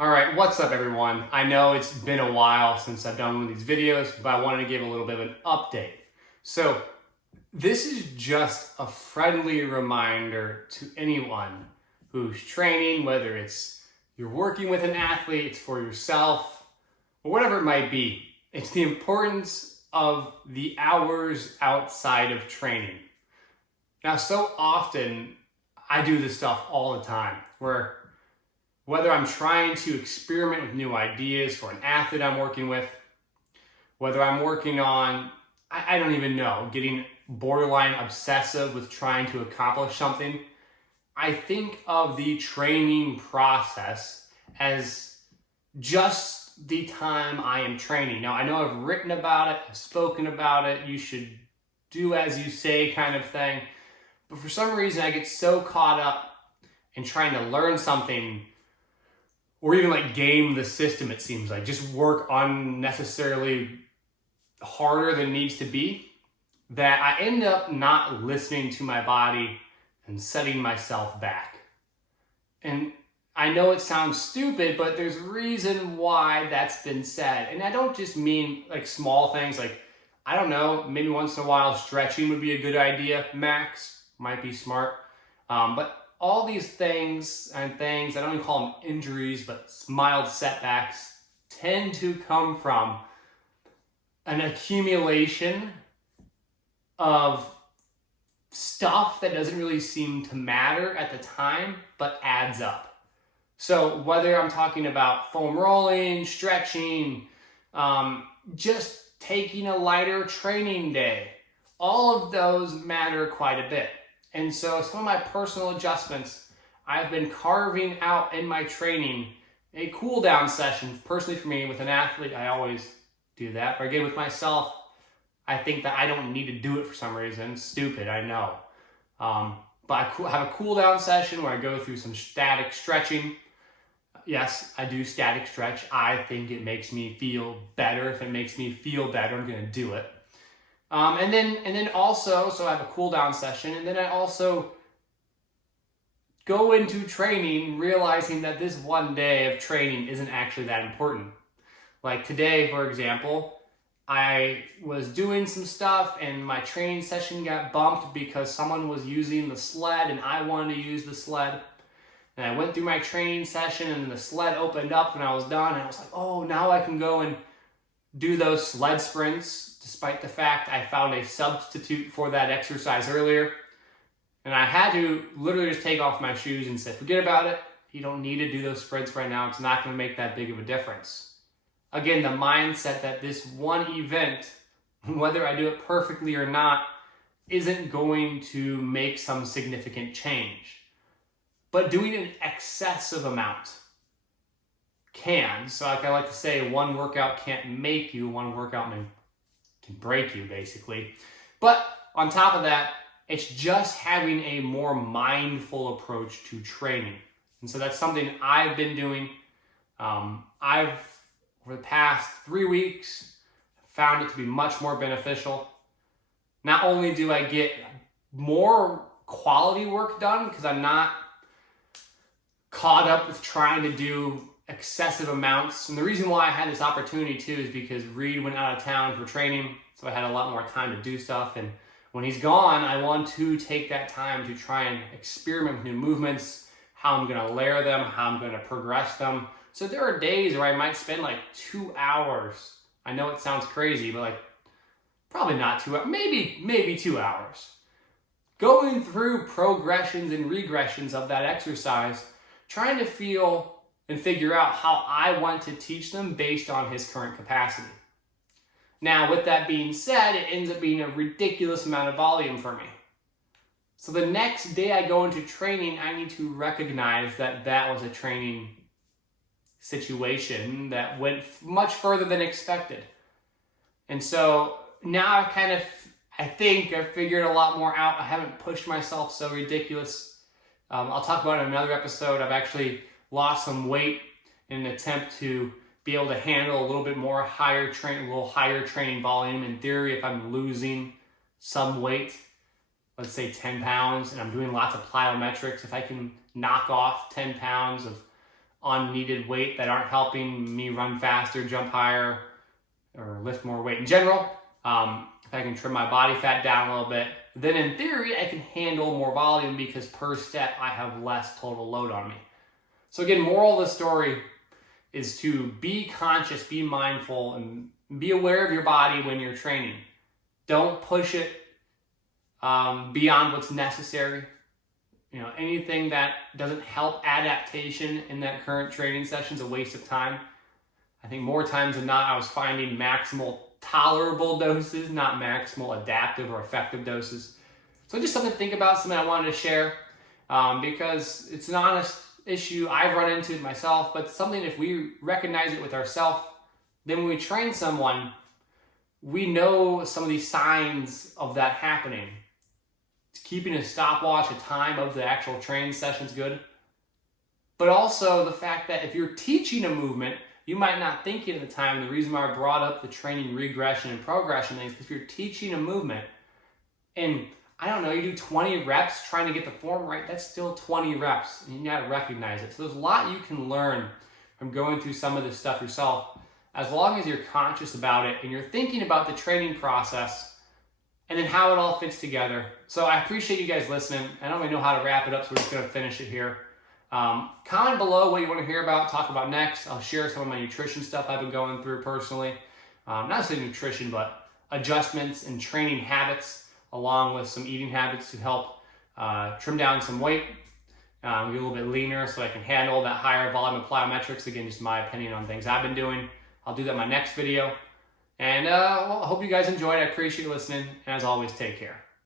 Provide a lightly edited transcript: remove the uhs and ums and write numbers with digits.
All right, what's up everyone? I know it's been a while since I've done one of these videos, but I wanted to give a little bit of an update. So this is just a friendly reminder to anyone who's training, whether it's you're working with an athlete, it's for yourself, or whatever it might be. It's the importance of the hours outside of training. Now, so often I do this stuff all the time where whether I'm trying to experiment with new ideas for an athlete I'm working with, whether I'm working on, I don't even know, getting borderline obsessive with trying to accomplish something, I think of the training process as just the time I am training. Now, I know I've written about it, I've spoken about it, you should do as you say kind of thing, but for some reason I get so caught up in trying to learn something or even like game the system, it seems like. Just work unnecessarily harder than needs to be, that I end up not listening to my body and setting myself back. And I know it sounds stupid, but there's a reason why that's been said. And I don't just mean like small things like, I don't know, maybe once in a while stretching would be a good idea, max, might be smart. But all these things, I don't even call them injuries, but mild setbacks, tend to come from an accumulation of stuff that doesn't really seem to matter at the time, but adds up. So whether I'm talking about foam rolling, stretching, just taking a lighter training day, all of those matter quite a bit. And so some of my personal adjustments, I've been carving out in my training a cool down session. Personally for me, with an athlete, I always do that. But again, with myself, I think that I don't need to do it for some reason. Stupid, I know. But I have a cool down session where I go through some static stretching. Yes, I do static stretch. I think it makes me feel better. If it makes me feel better, I'm gonna do it. And then also, so I have a cool down session, and then I also go into training realizing that this one day of training isn't actually that important. Like today, for example, I was doing some stuff and my training session got bumped because someone was using the sled and I wanted to use the sled. And I went through my training session and the sled opened up and I was done, and I was like, oh, now I can go and do those sled sprints, despite the fact I found a substitute for that exercise earlier. And I had to literally just take off my shoes and say, forget about it. You don't need to do those sprints right now. It's not going to make that big of a difference. Again, the mindset that this one event, whether I do it perfectly or not, isn't going to make some significant change. But doing an excessive amount can. So like I like to say, one workout can't make you, one workout can break you, basically. But on top of that, it's just having a more mindful approach to training. And so that's something I've been doing. Over the past 3 weeks, found it to be much more beneficial. Not only do I get more quality work done because I'm not caught up with trying to do excessive amounts. And the reason why I had this opportunity too is because Reed went out of town for training, so I had a lot more time to do stuff. And when he's gone, I want to take that time to try and experiment with new movements, how I'm going to layer them, how I'm going to progress them. So there are days where I might spend like 2 hours. I know it sounds crazy, but like probably not 2 hours, maybe 2 hours, going through progressions and regressions of that exercise, trying to feel and figure out how I want to teach them based on his current capacity. Now, with that being said, it ends up being a ridiculous amount of volume for me. So the next day I go into training, I need to recognize that that was a training situation that went much further than expected. And so now I think I've figured a lot more out. I haven't pushed myself so ridiculous. I'll talk about it in another episode. I've actually lost some weight in an attempt to be able to handle a little bit more higher training volume. In theory, if I'm losing some weight, let's say 10 pounds, and I'm doing lots of plyometrics, if I can knock off 10 pounds unneeded weight that aren't helping me run faster, jump higher, or lift more weight in general. If I can trim my body fat down a little bit, then in theory, I can handle more volume because per step, I have less total load on me. So again, moral of the story is to be conscious, be mindful, and be aware of your body when you're training. Don't push it beyond what's necessary. Anything that doesn't help adaptation in that current training session is a waste of time. I think more times than not, I was finding maximal tolerable doses, not maximal adaptive or effective doses. So just something to think about, something I wanted to share because it's an honest issue. I've run into it myself, but something if we recognize it with ourselves, then when we train someone, we know some of these signs of that happening. Keeping a stopwatch, a time of the actual training session is good. But also the fact that if you're teaching a movement, you might not think it at the time. The reason why I brought up the training regression and progression things, if you're teaching a movement and I don't know, you do 20 reps trying to get the form right, that's still 20 reps. And you gotta recognize it. So there's a lot you can learn from going through some of this stuff yourself, as long as you're conscious about it and you're thinking about the training process and then how it all fits together. So I appreciate you guys listening. I don't really know how to wrap it up, so we're just gonna finish it here. Comment below what you want to hear about, talk about next. I'll share some of my nutrition stuff I've been going through personally. Not necessarily nutrition, but adjustments and training habits, along with some eating habits to help trim down some weight, get a little bit leaner so I can handle that higher volume of plyometrics. Again, just my opinion on things I've been doing. I'll do that in my next video. And I hope you guys enjoyed. I appreciate you listening. And as always, take care.